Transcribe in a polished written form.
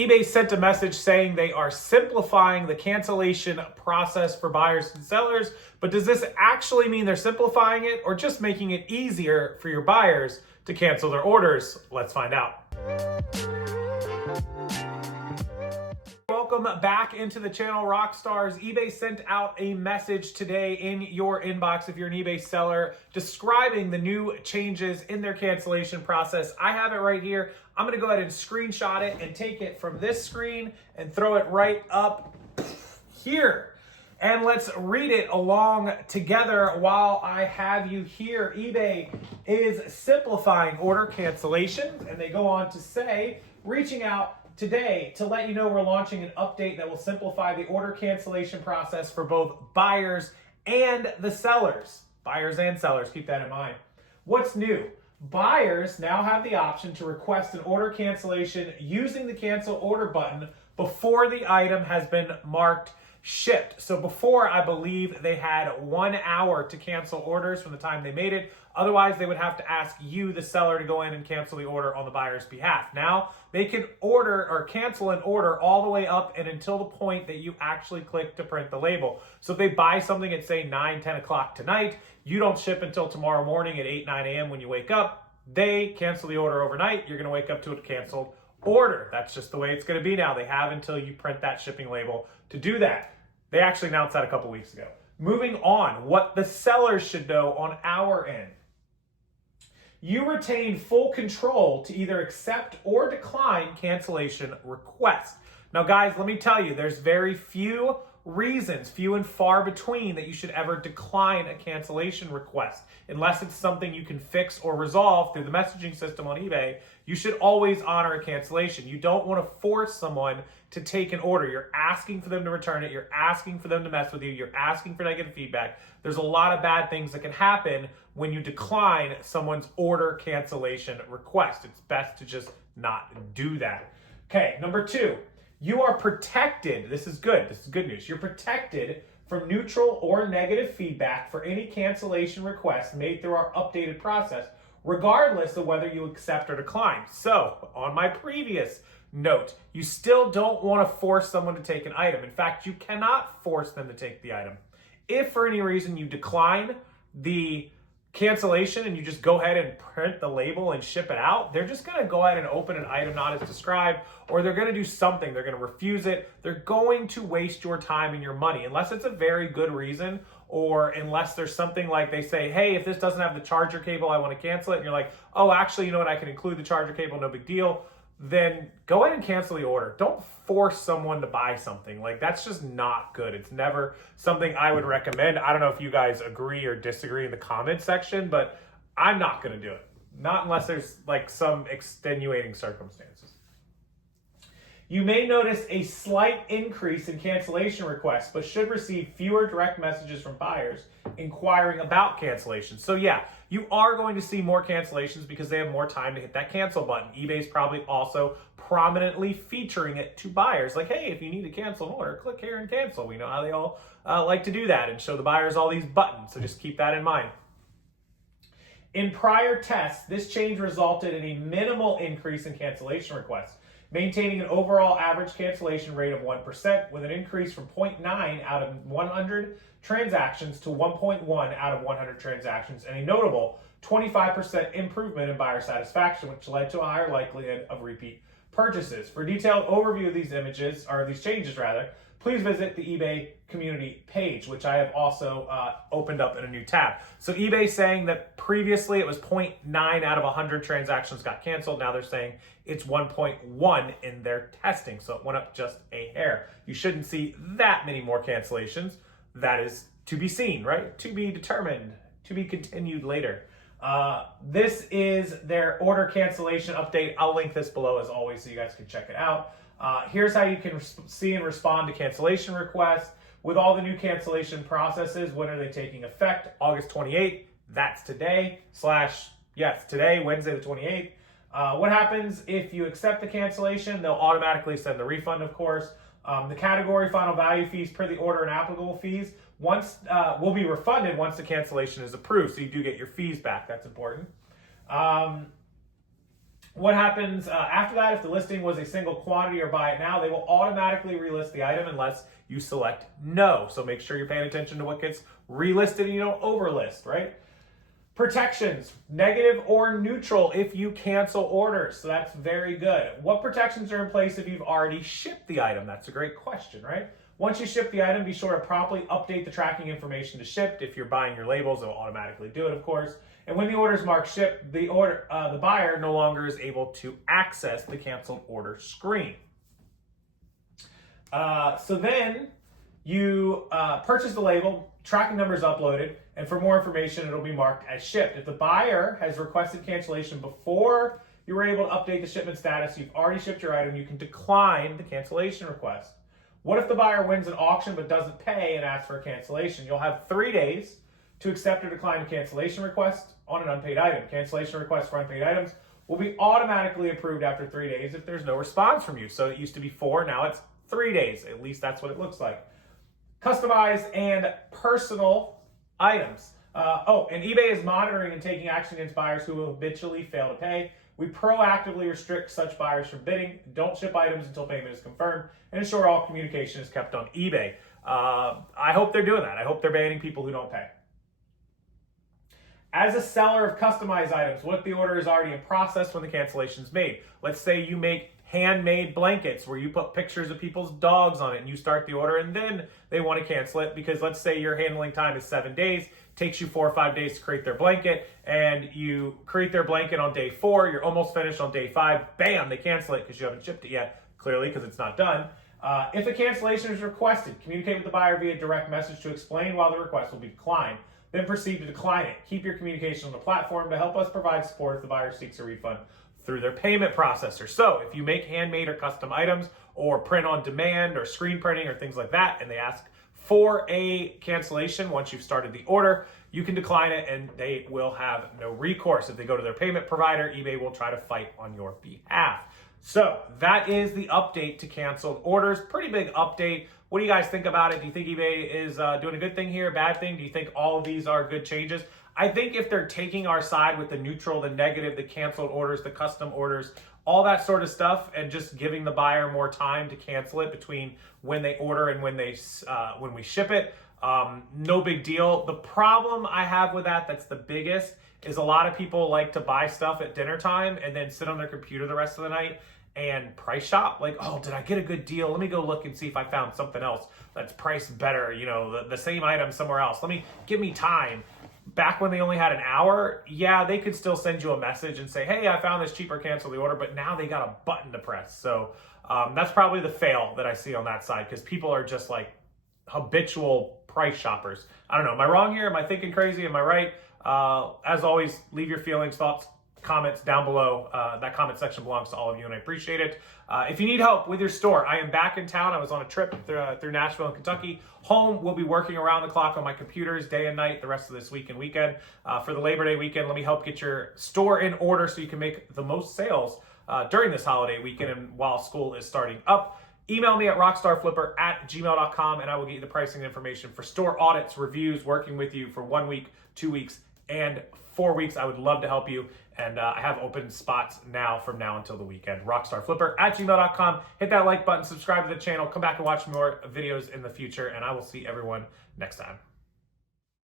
eBay sent a message saying they are simplifying the cancellation process for buyers and sellers, but does this actually mean they're simplifying it or just making it easier for your buyers to cancel their orders? Let's find out. Welcome back into the channel, Rockstars. eBay sent out a message today in your inbox if you're an eBay seller describing the new changes in their cancellation process. I have it right here. I'm going to go ahead and screenshot it and take it from this screen and throw it right up here. And let's read it along together while I have you here. eBay is simplifying order cancellation, and they go on to say, reaching out today to let you know we're launching an update that will simplify the order cancellation process for both buyers and the sellers. Buyers and sellers, keep that in mind. What's new? Buyers now have the option to request an order cancellation using the cancel order button before the item has been marked shipped. So before, I believe they had 1 hour to cancel orders from the time they made it. Otherwise, they would have to ask you, the seller, to go in and cancel the order on the buyer's behalf. Now, they can order or cancel an order all the way up and until the point that you actually click to print the label. So if they buy something at, say, 9, 10 o'clock tonight, you don't ship until tomorrow morning at 8, 9 a.m. when you wake up. They cancel the order overnight. You're going to wake up to a canceled order. That's just the way it's going to be now. They have until you print that shipping label to do that. They actually announced that a couple weeks ago. Moving on, what the sellers should know on our end. You retain full control to either accept or decline cancellation requests. Now, guys, let me tell you, there's very few reasons, few and far between, that you should ever decline a cancellation request. Unless it's something you can fix or resolve through the messaging system on eBay, you should always honor a cancellation. You don't want to force someone to take an order. You're asking for them to return it. You're asking for them to mess with you. You're asking for negative feedback. There's a lot of bad things that can happen when you decline someone's order cancellation request. It's best to just not do that. Okay, number 2, you are protected. This is good. This is good news. You're protected from neutral or negative feedback for any cancellation request made through our updated process, regardless of whether you accept or decline. So, on my previous note, you still don't want to force someone to take an item. In fact, you cannot force them to take the item. If for any reason you decline the cancellation and you just go ahead and print the label and ship it out, they're just going to go ahead and open an item not as described, or they're going to do something. They're going to refuse it. They're going to waste your time and your money, unless it's a very good reason, or unless there's something like they say, hey, if this doesn't have the charger cable, I want to cancel it. And you're like, oh, actually, you know what? I can include the charger cable. No big deal. Then go ahead and cancel the order. Don't force someone to buy something. Like, that's just not good. It's never something I would recommend. I don't know if you guys agree or disagree in the comment section, but I'm not going to do it. Not unless there's like some extenuating circumstances. You may notice a slight increase in cancellation requests, but should receive fewer direct messages from buyers inquiring about cancellation. So yeah, you are going to see more cancellations because they have more time to hit that cancel button. eBay's probably also prominently featuring it to buyers. Like, hey, if you need to cancel an order, click here and cancel. We know how they all like to do that and show the buyers all these buttons. So just keep that in mind. In prior tests, this change resulted in a minimal increase in cancellation requests, maintaining an overall average cancellation rate of 1%, with an increase from 0.9 out of 100 transactions to 1.1 out of 100 transactions, and a notable 25% improvement in buyer satisfaction, which led to a higher likelihood of repeat purchases. For a detailed overview of these images, or these changes rather, please visit the eBay community page, which I have also opened up in a new tab. So eBay saying that previously it was 0.9 out of 100 transactions got canceled. Now they're saying it's 1.1 in their testing. So it went up just a hair. You shouldn't see that many more cancellations. That is to be seen, right? To be determined, to be continued later. This is their order cancellation update. I'll link this below as always so you guys can check it out. Here's how you can see and respond to cancellation requests. With all the new cancellation processes, when are they taking effect? August 28th. That's today. Today, Wednesday the 28th. What happens if you accept the cancellation? They'll automatically send the refund, of course. The category final value fees per the order and applicable fees will be refunded once the cancellation is approved. So you do get your fees back. That's important. What happens after that? If the listing was a single quantity or buy it now, they will automatically relist the item unless you select no. So make sure you're paying attention to what gets relisted and you don't overlist, right? Protections, negative or neutral if you cancel orders. So that's very good. What protections are in place if you've already shipped the item? That's a great question, right? Once you ship the item, be sure to properly update the tracking information to shipped. If you're buying your labels, it will automatically do it, of course. And when the order is marked shipped, the buyer no longer is able to access the canceled order screen. So then you purchase the label, tracking number is uploaded, and for more information, it'll be marked as shipped. If the buyer has requested cancellation before you were able to update the shipment status, you've already shipped your item, you can decline the cancellation request. What if the buyer wins an auction but doesn't pay and asks for a cancellation? You'll have 3 days to accept or decline a cancellation request on an unpaid item. Cancellation requests for unpaid items will be automatically approved after 3 days if there's no response from you. So it used to be 4, now it's 3 days. At least that's what it looks like. Customized and personal items. And eBay is monitoring and taking action against buyers who will habitually fail to pay. We proactively restrict such buyers from bidding, don't ship items until payment is confirmed, and ensure all communication is kept on eBay. I hope they're doing that. I hope they're banning people who don't pay. As a seller of customized items, what if the order is already in process when the cancellation is made? Let's say you make handmade blankets where you put pictures of people's dogs on it and you start the order and then they want to cancel it because let's say your handling time is 7 days, takes you 4 or 5 days to create their blanket, and you create their blanket on day 4, you're almost finished on day 5, bam, they cancel it because you haven't shipped it yet, clearly because it's not done. If a cancellation is requested, communicate with the buyer via direct message to explain why the request will be declined. Then proceed to decline it. Keep your communication on the platform to help us provide support if the buyer seeks a refund through their payment processor. So if you make handmade or custom items or print on demand or screen printing or things like that, and they ask for a cancellation once you've started the order, you can decline it and they will have no recourse. If they go to their payment provider, eBay will try to fight on your behalf. So that is the update to canceled orders. Pretty big update. What do you guys think about it? Do you think eBay is doing a good thing here, bad thing? Do you think all of these are good changes? I think if they're taking our side with the neutral, the negative, the canceled orders, the custom orders, all that sort of stuff, and just giving the buyer more time to cancel it between when they order and when we ship it, no big deal. The problem I have with that's the biggest, is a lot of people like to buy stuff at dinner time and then sit on their computer the rest of the night and price shop. Like, oh, did I get a good deal? Let me go look and see if I found something else that's priced better, the same item somewhere else. Give me time. Back when they only had an hour, yeah, they could still send you a message and say, hey, I found this cheaper, cancel the order, but now they got a button to press. So that's probably the fail that I see on that side, because people are just like habitual price shoppers. I don't know, am I wrong here? Am I thinking crazy? Am I right? As always, leave your feelings, thoughts, comments down below. That comment section belongs to all of you, and I appreciate it. If you need help with your store, I am back in town. I was on a trip through Nashville and Kentucky. Home, we'll be working around the clock on my computers day and night the rest of this week and weekend. For the Labor Day weekend, let me help get your store in order so you can make the most sales during this holiday weekend and while school is starting up. Email me at rockstarflipper@gmail.com and I will get you the pricing information for store audits, reviews, working with you for 1 week, 2 weeks, and 4 weeks. I would love to help you. And I have open spots now from now until the weekend. Rockstarflipper@gmail.com. Hit that like button, subscribe to the channel, come back and watch more videos in the future, and I will see everyone next time.